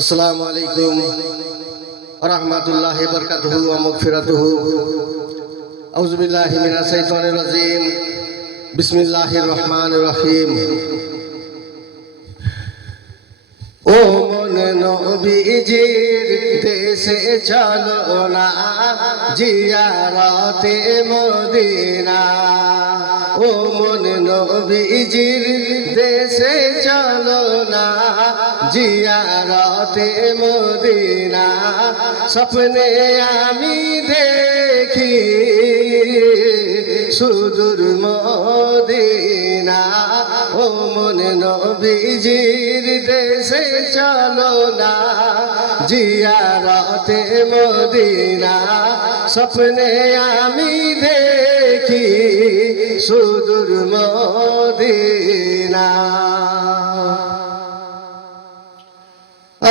আসসালামু আলাইকুম ওয়া রাহমাতুল্লাহি ওয়া বারাকাতুহু ওয়া মাগফিরাতুহু। আউযু বিল্লাহি মিনাশ শাইতানির রাজীম। বিসমিল্লাহির রহমানির রহিম। ও মন নবীজির দেশে চলো না, জিয়ারতে মদিনা। ও মন নবীজির দেশে চলো না, জিয়ারতে মদিনা। স্বপ্নে আমি দেখি সুদূর মদিনা। ও মন নবীজির দেশে চলো না, জিয়ারতে মদিনা। স্বপ্নে আমি দেখি সুদূর মদিনা।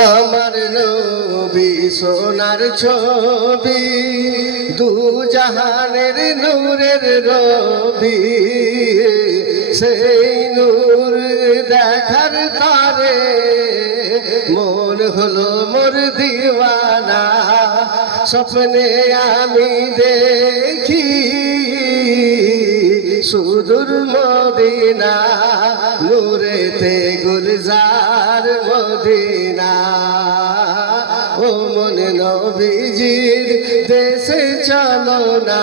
আমার নবী সোনার ছবি, দু জাহানের নূরের রবি। সেই নূর দেখার তারে মন হলো মোর দিওয়ানা। স্বপ্নে আমি দেখি সুদূর মদিনা, নূরেতে গুলজার মদিনা। ও মন নবীজির দেশে চলো না,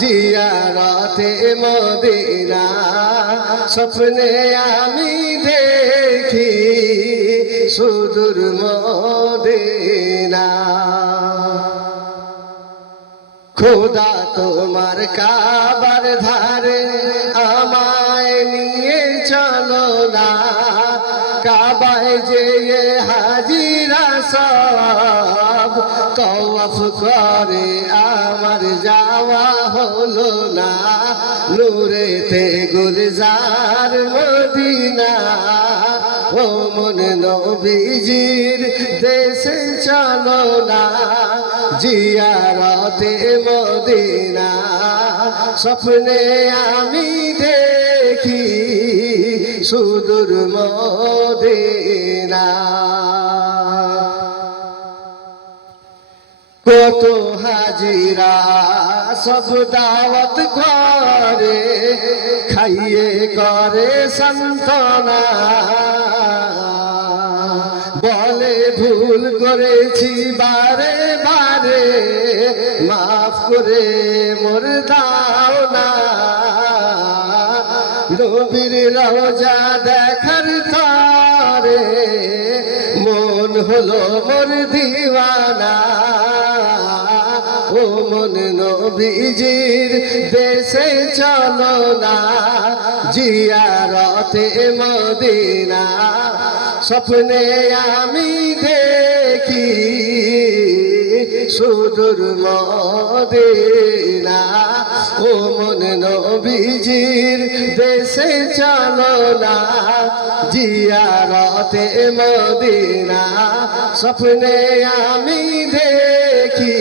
জিয়ারতে মদিনা। স্বপ্নে আমি দেখি সুদূর মদিনা। খোদা তোমার কাবার ধারে আমায় নিয়ে চলো না, কাবায় যেয়ে হাজিরা সব তওয়াফ করে আমার যাওয়া হলো না। নূরেতে গুলজার মদিনা। ও মন নবীজির দেশে চলো না, জিয়ারতে মদিনা। স্বপ্নে আমি দেখি সুদূর মদিনা। কত হাজিরা সব দাওয়াত করে, খাইয়ে করে সান্তনা। বলে ভুল করেছি বারে বারে, মাফ করে মোর দাও না। নবীর রওজা দেখার তারে মন হলো মোর দিওয়ানা। ও মন নবীজির দেশে চলো না, জিয়ারতে মদিনা। স্বপ্নে আমি দেখি সুদূর মদিনা। ও মন নবীজির দেশে চলো না, জিয়ারতে মদিনা। স্বপ্নে আমি দেখি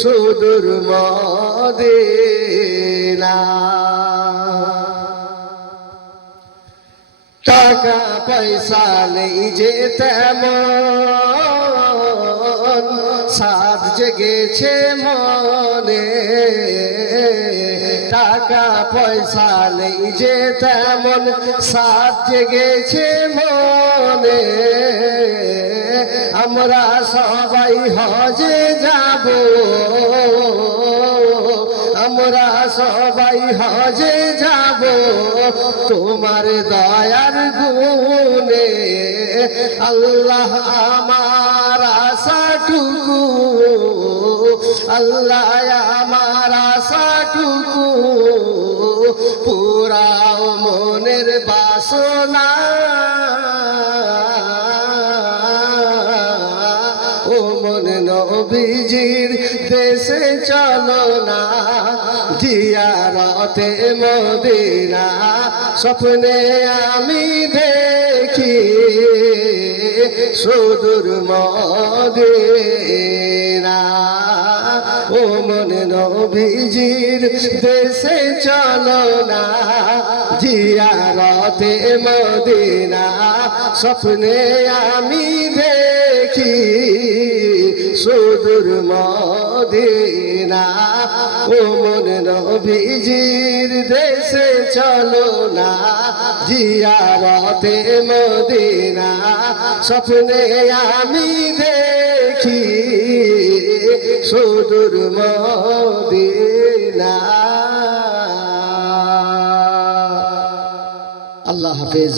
সুদূর মদিনা। টাকা পয়সা নেই যে তেমন, সাধ জেগেছে মনে। টাকা পয়সা নেই যে তেমন, সাধ জেগেছে মনে। আমরা সবাই হজে যাব, আমরা সবাই হজে যাব তোমার দয়ার গুণে। আল্লাহ আমার আশাটুকু, আল্লাহ আমার আশাটুকু পুরাও মনের বাসনা। ও মন নবীজির দেশে চলো না, জিয়ারতে মদিনা। স্বপ্নে আমি দেখি সুদূর মদিনা। ও মন নবীজির দেশে চলো না, জিয়ারতে মদিনা স্বপ্নে আমি দেখি সুদূর মদিনা ও মন নবীজির দেশে চলো না জিয়ারতে মদিনা স্বপ্নে আমি দেখি সুদূর মদিনা আল্লাহ হাফেজ।